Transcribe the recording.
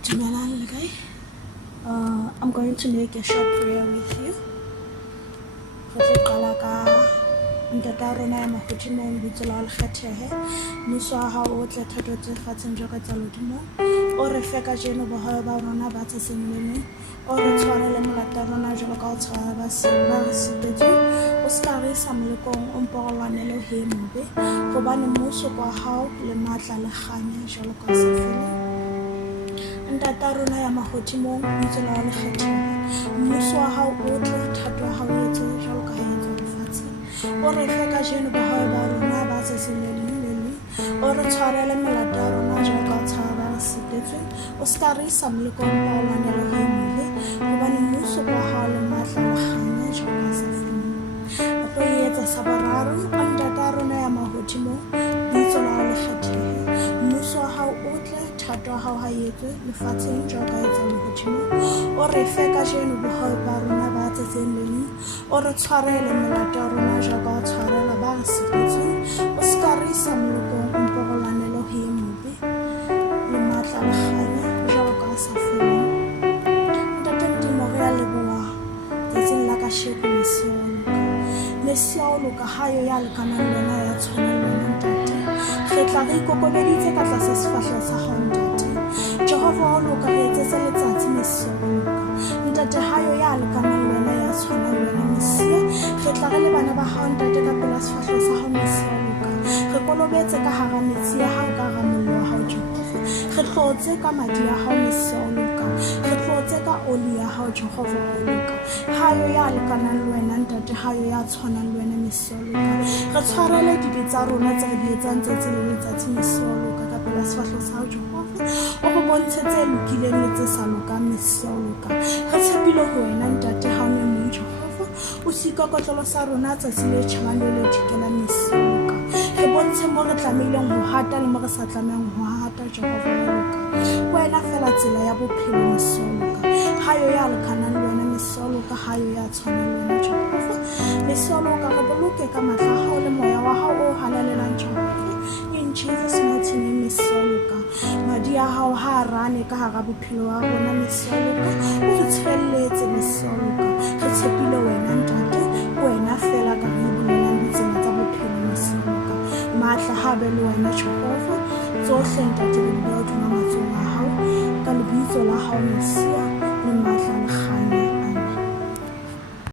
Okay. I'm going to make a short prayer with you. Ntata rona ya mahodimo lebitso la le kgethehe mmuso wa hao o tle thato tse fatseng jaka tsa lodimo o re fe ka jeno boholo ba rona ba tse seneleng o re tshwarele molata rona jalo ka o tshwara ba re sipetse o ska re sa molekong o mpogolwanele he mobe gobane mmuso kwa hao le matla le kganya jalo ka sefele ntata rona ya mahodimo lebitso la le kgethehe mmuso wa hao o tle thato ya hao etse jalo ka o re fe ka jeno boholo ba rona ba tse seneleng o re tshwarele molata rona jalo ka o tshwara ba re sipetse o ska re isa molekong ba o lwanela he mobe gobane mmuso kwa hao le matla le kganya jalo ka sefele apo e etsa sa boraro ntata rona ya mahodimo lebitso la le kgethehe mmuso wa hao o tle thato ya hao ha etswe lefatsheng jalo ka etsa lehodimo o re fe ka jeno boholo ba rona ba tse seneleng o re tshwarele molata rona jalo ka o tshwarela ba re sipetseng o ska re isa molekong o mpogolwanele he mobe le matla le kganya jalo ka sa feleng ntate Modimo re a leboha tsatsing la kasheko Mesia o loka hayo ya lekanang lona ya tshwanang lona ntate re tla re ikokobeditse ka tlasa sefahleho sa hao ntate Jehova o loka re etsetse letsatsi Mesia o loka ntate hayo ya lekanang lona ya tshwanang lona Mesia re tla re le bana ba hao ntate ka pela sefahleho sa hao Mesia o loka re kolobetse ka hara metsi ya hao ka hara mollo wa hao Jehova re tlotse ka madi ya hao Mesia o loka re tlotse ka oli ya hao Jehova o loka hayo ya lekanang lwena ntate hayo ya tshwanang lwena Mesia o loka re tshwarele dibe tsa rona tse re di etsang tsatsi le letsatsi Mesia o loka ka pela sefahleho sa hao Jehova o re bontshe tse lokileng le tse sa lokang Mesia o loka re tshepile ho wena ntate ha o ne mong Jehova o sikokotlolo sa rona tsatsi le tjhabang le dikela Mesia o loka re bontshe mo re tlameileng ho hata le mo re sa tlamehang ho hata Jehova o loka wena fela tsela ya bophelo Mesia o loka hayo ya lekanang lwena Mesia o loka hayo ya tshwanang lwena Jehova Mesia o loka re boloke ka matla a hao le moya wa hao o halalelang Jehova in Jesus mighty name Mesia o loka madi ya hao ha rane ka hara bophelo wa rona Mesia o loka o re tshelletse Mesia o loka re tshepile wena ntate wena fela ka re bolelang ditsela tsa bophelo Mesia o loka matla ha be le wena Jehova tsohle ntate le di hodima matsohong a hao ka lebitso la hao Mesia le matla le